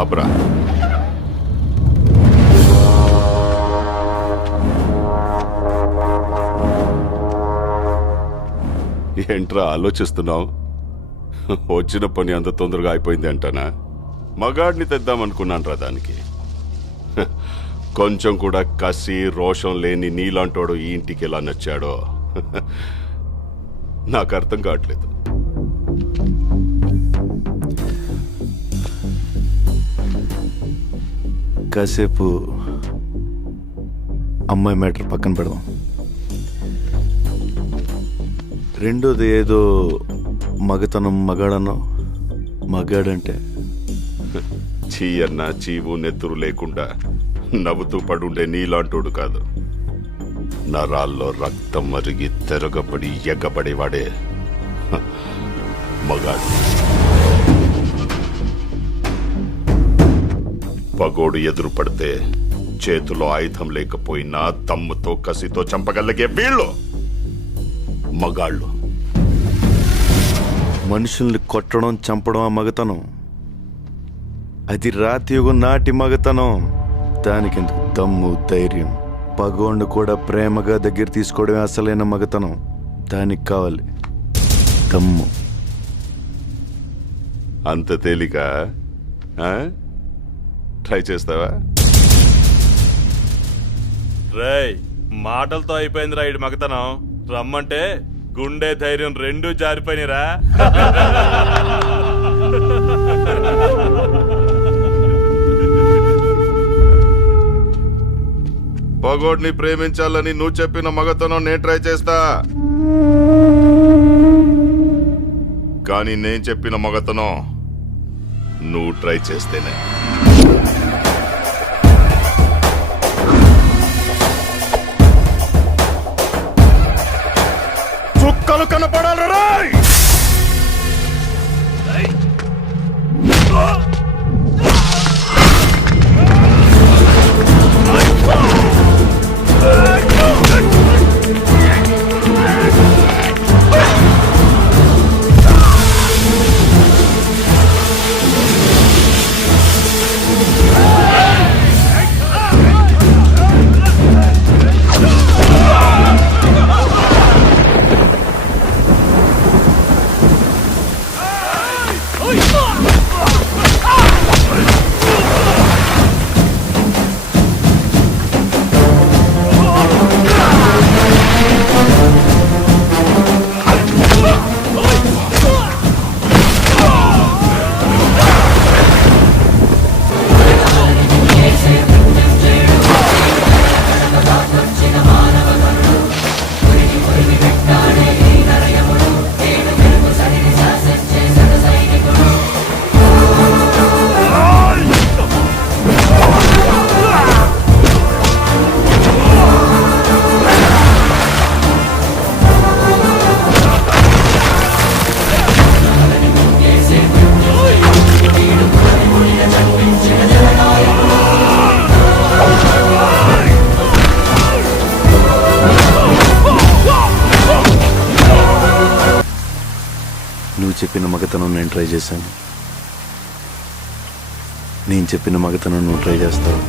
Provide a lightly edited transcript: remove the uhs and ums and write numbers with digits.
ఆబ్రా. ఏంట్రా ఆలోచిస్తున్నావు? వచ్చిన పని అంత తొందరగా అయిపోయింది అంటానా? మగాడిని తెద్దామనుకున్నాను రా దానికి. కొంచెం కూడా కసి రోషం లేని నీలాంటోడు ఈ ఇంటికి ఎలా నచ్చాడో నాకు అర్థం కావట్లేదు. కాసేపు అమ్మాయి మ్యాటర్ పక్కన పెడదాం. రెండోది ఏదో మగతనం మగాడనో. మగాడంటే చీ అన్న చీవు నెత్తురు లేకుండా నవ్వుతూ పడుండే నీలాంటోడు కాదు. నరాల్లో రక్తం మరిగి తెరగబడి ఎగ్గబడేవాడే మగాడు. పగోడు ఎదురు పడితే చేతిలో ఆయుధం లేకపోయినా దమ్ముతో కసితో చంపగలిగే వీళ్ళు మగాళ్ళు. మనుషుల్ని కొట్టడం చంపడం ఆ మగతనం. అది రాతియుగం నాటి మగతనం. దానికెందుకు దమ్ము ధైర్యం? పగోండు కూడా ప్రేమగా దగ్గర తీసుకోవడమే అసలైన మగతనం. దానికి కావాలి దమ్ము. అంత తేలిక? ట్రై చేస్తావా? రేయ్, మాటలతో అయిపోయింది రా ఇటు మగతనం. రమ్మంటే గుండె ధైర్యం రెండూ జారిపోయినరా. పగోడ్ని ప్రేమించాలని నువ్వు చెప్పిన మగతనం నేను ట్రై చేస్తా. కానీ నేను చెప్పిన మగతనం నువ్వు ట్రై చేస్తేనే. చుక్కలు కనపడాలి రాయ్. నువ్వు చెప్పిన మగతనం నేను ట్రై చేశాను. నేను చెప్పిన మగతనం నువ్వు ట్రై చేస్తావు.